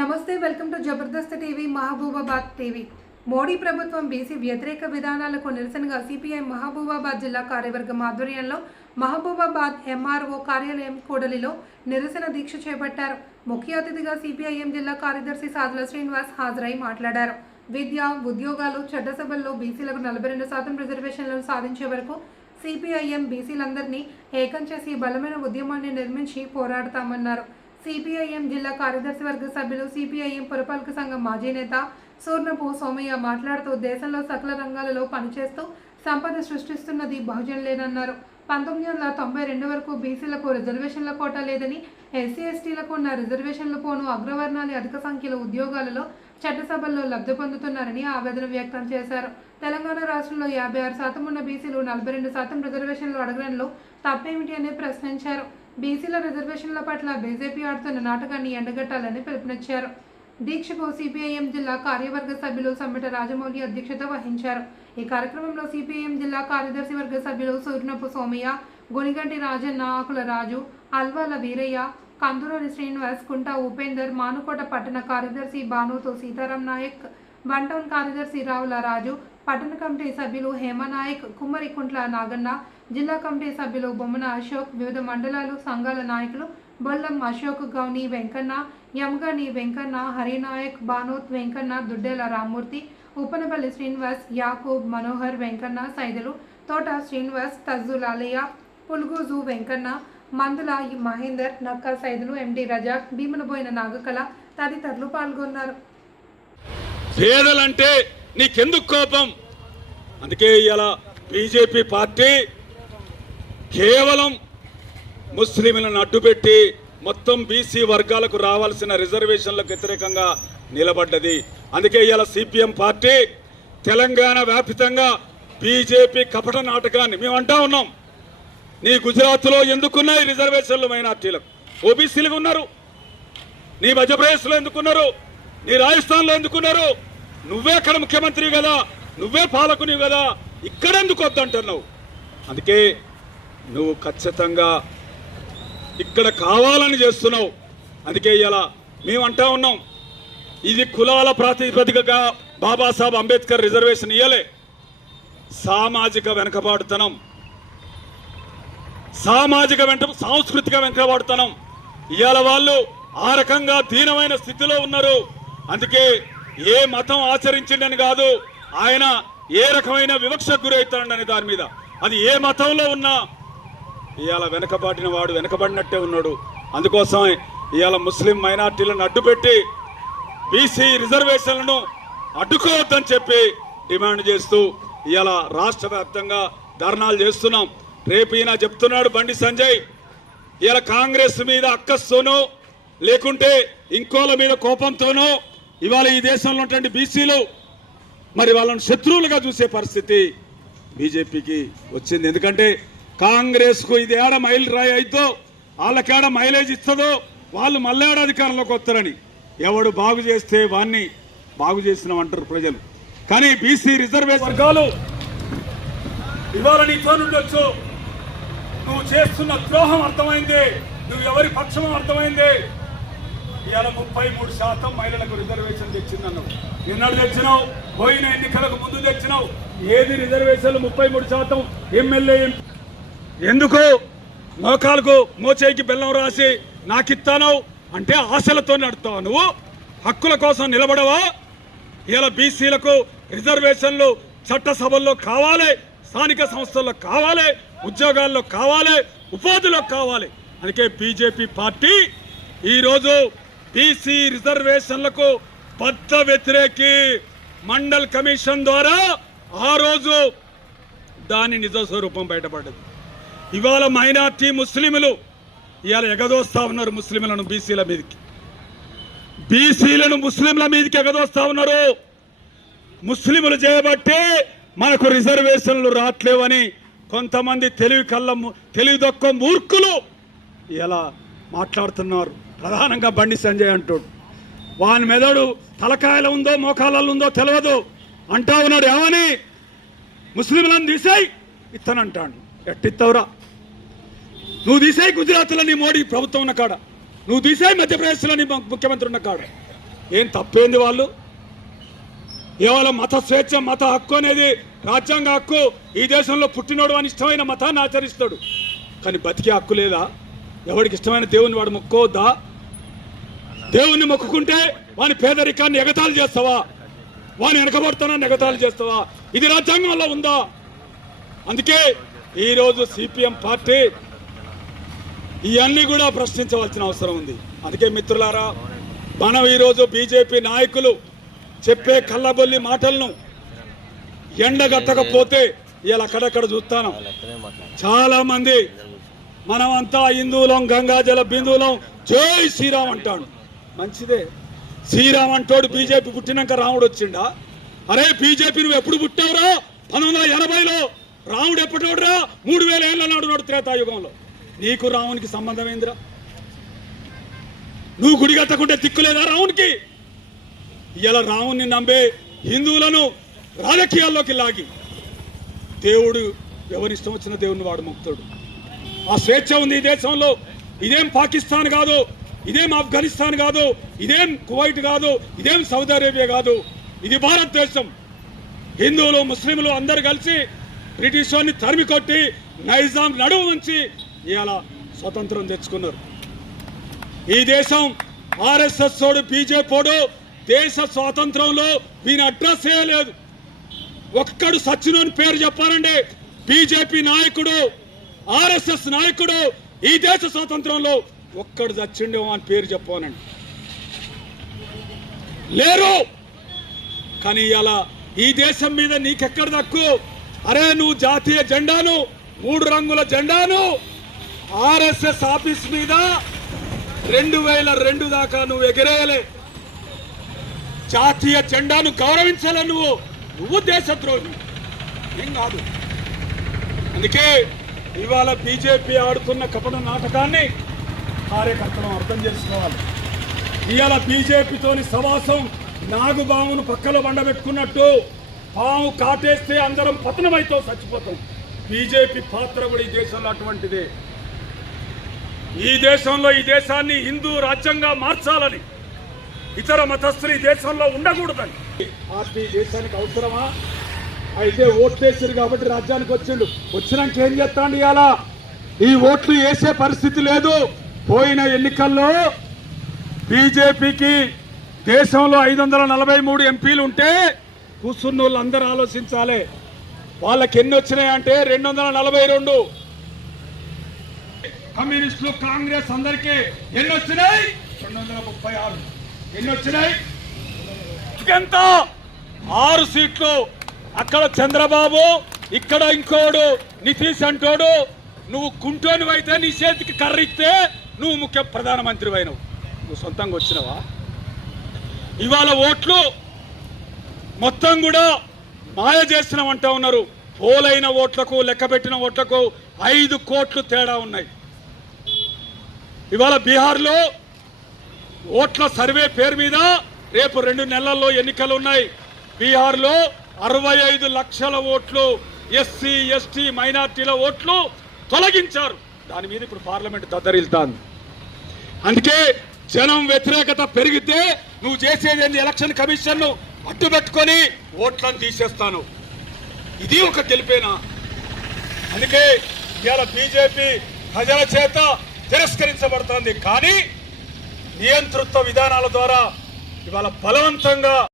నమస్తే welcome to Jabardasth TV Mahabubabad TV. Modi ప్రభుత్వం BC వ్యతిరేక విధానాలకు నిరసనగా సిపిఐ మహబూబాబాద్ జిల్లా కార్యవర్గం ఆధ్వర్యంలో మహబూబాబాద్ ఎంఆర్ఓ కార్యాలయం కూడలిలో నిరసన దీక్ష చేపట్టారు. ముఖ్య అతిథిగా సిపిఐఎం జిల్లా కార్యదర్శి సాధుల శ్రీనివాస్ హాజరై మాట్లాడారు. విద్య ఉద్యోగాలు చట్టసభల్లో బీసీలకు నలభై రెండు శాతం రిజర్వేషన్లను సాధించే వరకు సిపిఐఎం బీసీలందరినీ ఏకం చేసి బలమైన ఉద్యమాన్ని నిర్మించి పోరాడతామన్నారు. సిపిఐఎం జిల్లా కార్యదర్శి వర్గ సభ్యులు సిపిఐఎం పురపాలక సంఘం మాజీ నేత సూర్ణపు సోమయ్య మాట్లాడుతూ దేశంలో సకల రంగాలలో పనిచేస్తూ సంపద సృష్టిస్తున్నది బహుజనులేనన్నారు పంతొమ్మిది వందల తొంభై రెండు వరకు బీసీలకు రిజర్వేషన్ల కోట లేదని ఎస్సీ ఎస్టీలకు ఉన్న రిజర్వేషన్లు పోను అగ్రవర్ణాలు అధిక సంఖ్యలో ఉద్యోగాలలో చట్టసభల్లో లబ్ధి పొందుతున్నారని ఆవేదన వ్యక్తం చేశారు. తెలంగాణ రాష్ట్రంలో యాభై ఆరు శాతం ఉన్న బీసీలు నలభై రెండు శాతం రిజర్వేషన్లు అడగడంలో తప్పేమిటి అని ప్రశ్నించారు. బీసీల రిజర్వేషన్ల పట్ల బీజేపీ ఆడుతున్న నాటకాన్ని ఎండగట్టాలని పిలుపునిచ్చారు. దీక్షకు సిపిఐఎం జిల్లా కార్యవర్గ సభ్యులు సమ్మిట రాజమౌళి అధ్యక్షత వహించారు. ఈ కార్యక్రమంలో సిపిఐఎం జిల్లా కార్యదర్శి వర్గ సభ్యులు సూర్ణపు సోమయ్య గునిగంటి రాజన్న ఆకుల రాజు అల్వాల వీరయ్య కందులూరి శ్రీనివాస్ కుంట ఉపేందర్ మానుకోట పట్టణ కార్యదర్శి భానుతో సీతారాం నాయక్ వన్ టౌన్ కార్యదర్శి రావుల రాజు పట్టణ కమిటీ సభ్యులు హేమనాయక్ కుమ్మరి కుంట్ల నాగన్న జిల్లా కమిటీ సభ్యులు బొమ్మన అశోక్ వివిధ మండలాలు సంఘాల నాయకులు బొల్లం అశోక్ గౌని వెంకన్న యమగని వెంకన్న హరినాయక్ బానోత్ వెంకన్న దుడ్డేల రామ్మూర్తి ఉపనపల్లి శ్రీనివాస్ యాకూబ్ మనోహర్ వెంకన్న సైదులు తోట శ్రీనివాస్ తజ్జు లాలయ్య వెంకన్న మందుల మహేందర్ నక్కా సైదులు ఎండి రజాక్ భీమనబోయిన నాగకళ తదితరులు పాల్గొన్నారు. పేదలంటే నీకెందుకు కోపం? అందుకే ఇలా బీజేపీ పార్టీ కేవలం ముస్లింలను అడ్డుపెట్టి మొత్తం బీసీ వర్గాలకు రావాల్సిన రిజర్వేషన్లకు వ్యతిరేకంగా నిలబడ్డది. అందుకే ఇవాళ సిపిఎం పార్టీ తెలంగాణ వ్యాపితంగా బీజేపీ కపట నాటకాన్ని మేము అంటా ఉన్నాం. నీ గుజరాత్లో ఎందుకున్నాయి రిజర్వేషన్లు మైనార్టీలకు? ఓబీసీలకు ఉన్నారు. నీ మధ్యప్రదేశ్లో ఎందుకున్నారు? నీ రాజస్థాన్లో ఎందుకున్నారు? నువ్వే అక్కడ ముఖ్యమంత్రి కదా. నువ్వే పాలకునివి కదా. ఇక్కడ ఎందుకు వద్దంటున్నావు? అందుకే నువ్వు ఖచ్చితంగా ఇక్కడ కావాలని చేస్తున్నావు. అందుకే ఇలా మేము అంటా ఉన్నాం. ఇది కులాల ప్రాతిపదికగా బాబాసాహెబ్ అంబేద్కర్ రిజర్వేషన్ ఇయ్యలే. సామాజిక వెనకబాటుతనం. సామాజిక వెంట సాంస్కృతిక వెనకబాటుతనం. ఇవాళ వాళ్ళు ఆ రకంగా దీనమైన స్థితిలో ఉన్నారు. అందుకే ఏ మతం ఆచరించిండని కాదు ఆయన ఏ రకమైన వివక్షకు గురవుతాడని దాని మీద. అది ఏ మతంలో ఉన్నా ఇవాళ వెనకబాటిన వాడు వెనకబడినట్టే ఉన్నాడు. అందుకోసం ఇవాళ ముస్లిం మైనార్టీలను అడ్డుపెట్టి బీసీ రిజర్వేషన్లను అడ్డుకోవద్దని చెప్పి డిమాండ్ చేస్తూ ఇవాళ రాష్ట్ర వ్యాప్తంగా ధర్నాలు చేస్తున్నాం. రేపు ఈయన చెప్తున్నాడు బండి సంజయ్ ఇలా కాంగ్రెస్ మీద అక్కస్తోనో లేకుంటే ఇంకోల మీద కోపంతోనో ఇవాళ ఈ దేశంలో ఉన్నటువంటి బీసీలు మరి వాళ్ళని శత్రువులుగా చూసే పరిస్థితి బీజేపీకి వచ్చింది. ఎందుకంటే కాంగ్రెస్కు ఇది ఏడ మైల్ రాయి అయితో వాళ్ళకేడ మైలేజ్ ఇస్తుందో వాళ్ళు మళ్ళేడ అధికారంలోకి వస్తారని. ఎవడు బాగు చేస్తే వాన్ని బాగు చేసినాం అంటారు ప్రజలు. కానీ బీసీ రిజర్వేషన్ వర్గాలు ఇవాళ నీతో ఉండొచ్చు నువ్వు చేస్తున్న ద్రోహం అర్థమైంది నువ్వు ఎవరి పక్షం అర్థమైంది. ఇవాళ ముప్పై మూడు శాతం మహిళలకు రిజర్వేషన్ తెచ్చిందన్నావు. నిన్నడు తెచ్చినావు పోయిన ఎన్నికలకు ముందు తెచ్చినావు. ఏది రిజర్వేషన్లు? ముప్పై మూడు శాతం ఎమ్మెల్యే ఎందుకు? మోకాలకు మోచేయికి బెల్లం రాసి నాకిస్తాను అంటే ఆశలతో నడుతావు నువ్వు? హక్కుల కోసం నిలబడవా? ఇలా బీసీలకు రిజర్వేషన్లు చట్టసభల్లో కావాలి స్థానిక సంస్థల్లో కావాలి ఉద్యోగాల్లో కావాలి ఉపాధిలో కావాలి. అందుకే బీజేపీ పార్టీ ఈరోజు బీసీ రిజర్వేషన్లకు బద్ద వ్యతిరేకి మండల్ కమిషన్ ద్వారా ఆ రోజు దాని నిజ స్వరూపం బయటపడ్డది. ఇవాళ మైనార్టీ ముస్లింలు ఇవాళ ఎగదోస్తా ఉన్నారు ముస్లింలను బీసీల మీదకి. బీసీలను ముస్లింల మీదకి ఎగదోస్తా ఉన్నారు. ముస్లింలు చేయబట్టే మనకు రిజర్వేషన్లు రావట్లేవని కొంతమంది తెలివి కళ్ళ ము- తెలివి దొక్క మూర్ఖులు ఇలా మాట్లాడుతున్నారు. ప్రధానంగా బండి సంజయ్ అంటాడు. వాని మెదడు తలకాయలు ఉందో మోకాలలో ఉందో తెలియదు అంటా ఉన్నాడు ఏమని? ముస్లింలను తీసాయి! ఇత్తనంటాడు ఎట్టిత్తవరా? నువ్వు తీసేయి గుజరాత్లో నీ మోడీ ప్రభుత్వం ఉన్న కాడ. నువ్వు తీసేయి మధ్యప్రదేశ్లో నీ ముఖ్యమంత్రి ఉన్న కాడ. ఏం తప్పేంది వాళ్ళు? ఇవాళ మత స్వేచ్ఛ మత హక్కు అనేది రాజ్యాంగ హక్కు ఈ దేశంలో పుట్టినోడు అని ఇష్టమైన మతాన్ని ఆచరిస్తాడు. కానీ బతికే హక్కు లేదా? ఎవరికి ఇష్టమైన దేవుని వాడు మొక్కోద్దా? దేవుణ్ణి మొక్కుకుంటే వాని పేదరికాన్ని ఎగతాలు చేస్తావా? వాని వెనకబడుతున్నాన్ని ఎగతాలు చేస్తావా? ఇది రాజ్యాంగంలో ఉందా? అందుకే ఈరోజు సిపిఎం పార్టీ ఇవన్నీ కూడా ప్రశ్నించవలసిన అవసరం ఉంది. అందుకే మిత్రులారా మనం ఈరోజు బీజేపీ నాయకులు చెప్పే కళ్ళబొల్లి మాటలను ఎండగట్టకపోతే ఇలా అక్కడక్కడ చూస్తాను. చాలా మంది మనమంతా హిందువులం గంగాజల బిందువులం జై శ్రీరామ్ అంటాడు. మంచిదే. శ్రీరామ్ అంటోడు బీజేపీ పుట్టినాక రాముడు వచ్చిండా? అరే బీజేపీ నువ్వు ఎప్పుడు పుట్టావురా? పంతొమ్మిది వందల ఎనభైలో రాముడు ఎప్పటివాడురా? మూడు వేల ఏళ్ళ నాడు నాడు త్రేతాయుగంలో నీకు రామునికి సంబంధం ఏందిరా నువ్వు గుడి కట్టకుంటే దిక్కులేదా రామునికి ఇలా రాముని నమ్మే హిందువులను రాజకీయాల్లోకి లాగి. దేవుడు ఎవరిష్టం వచ్చిన దేవుని వాడు ముక్తుడు ఆ స్వేచ్ఛ ఉంది ఈ దేశంలో. ఇదేం పాకిస్తాన్ కాదు ఇదేం ఆఫ్ఘనిస్తాన్ కాదు ఇదేం కువైట్ కాదు ఇదేం సౌదీ అరేబియా కాదు. ఇది భారతదేశం. హిందువులు ముస్లింలు అందరు కలిసి బ్రిటిష్ వాడిని తరిమి కొట్టి నైజాం నడువు ఉంచి ఇవాళ స్వతంత్రం తెచ్చుకున్నారు. ఈ దేశం ఆర్ఎస్ఎస్ ఓడు బీజేపీడు దేశ స్వాతంత్రంలో వీని అడ్రస్ చేయలేదు ఒక్కడు సచ్చినోని పేరు చెప్పారండి బీజేపీ నాయకుడు ఆర్ఎస్ఎస్ నాయకుడు ఈ దేశ స్వాతంత్రంలో ఒక్కడు చచ్చిండేమో అని పేరు చెప్పానండి లేరు. కానీ ఇలా ఈ దేశం మీద నీకెక్కడ దక్కు అరే నువ్వు జాతీయ జెండాను మూడు రంగుల జెండాను ఆర్ఎస్ఎస్ ఆఫీస్ మీద రెండు వేల రెండు దాకా నువ్వు ఎగరేయలే. జాతీయ జెండాను గౌరవించాల నువ్వు. నువ్వు దేశద్రోహి. ఏం కాదు. అందుకే ఇవాళ బీజేపీ ఆడుతున్న కపట నాటకాన్ని కార్యకర్తలు అర్థం చేసుకోవాలి. ఇవాళ బీజేపీతోని సమాసం నాగుబామును పక్కలో బండబెట్టుకున్నట్టు పాము కాటేస్తే అందరం పతనమైతో చచ్చిపోతాం. బీజేపీ పాత్ర కూడా ఈ దేశంలో అటువంటిదే. ఈ దేశంలో ఈ దేశాన్ని హిందూ రాజ్యంగా మార్చాలని ఇతర మతస్థులు ఈ దేశంలో ఉండకూడదని. పార్టీ దేశానికి అవసరమా? అయితే ఓట్లేసారు కాబట్టి రాజ్యానికి వచ్చిండు వచ్చినాక ఏం చేస్తాండి ఇలా ఈ ఓట్లు వేసే పరిస్థితి లేదు. పోయిన ఎన్నికల్లో బీజేపీకి దేశంలో ఐదు వందల నలభై మూడు ఎంపీలు ఉంటే కూర్చున్న వాళ్ళు అందరూ ఆలోచించాలి. వాళ్ళకి ఎన్ని వచ్చినాయంటే రెండు వందల నలభై రెండు. కమ్యూనిస్టులు కాంగ్రెస్ అందరికీ ఎన్ని వచ్చినాయి రెండు వందల ముప్పై ఆరు. ఎన్ని వచ్చినాయి ఎంత ఆరు సీట్లు. అక్కడ చంద్రబాబు ఇక్కడ ఇంకోడు నితీష్ అంటోడు. నువ్వు కుంటోని అయితే నీ చేతికి కర్రిస్తే నువ్వు ముఖ్య ప్రధానమంత్రి అయినవు నువ్వు సొంతంగా వచ్చినవా? ఇవాళ ఓట్లు మొత్తం కూడా మాయ చేస్తున్నామంటా ఉన్నారు. పోలైన ఓట్లకు లెక్కబెట్టిన ఓట్లకు ఐదు కోట్లు తేడా ఉన్నాయి. ఇవాళ బీహార్లో ఓట్ల సర్వే పేరు మీద రేపు రెండు నెలల్లో ఎన్నికలు ఉన్నాయి. బీహార్లో అరవై ఐదు లక్షల ఓట్లు ఎస్సీ ఎస్టీ మైనార్టీల ఓట్లు తొలగించారు. దాని మీద ఇప్పుడు పార్లమెంట్ దద్దరిల్తాను అందుకే జనం వ్యతిరేకత పెరిగితే నువ్వు చేసేది ఏంది? ఎలక్షన్ కమిషన్ను అడ్డు పెట్టుకొని ఓట్లను తీసేస్తాను. ఇది ఒక గెలిపేనా? అందుకే ఇవాళ బీజేపీ ప్రజల చేత తిరస్కరించబడుతోంది. కానీ నియంతృత్వ విధానాల ద్వారా ఇవాళ బలవంతంగా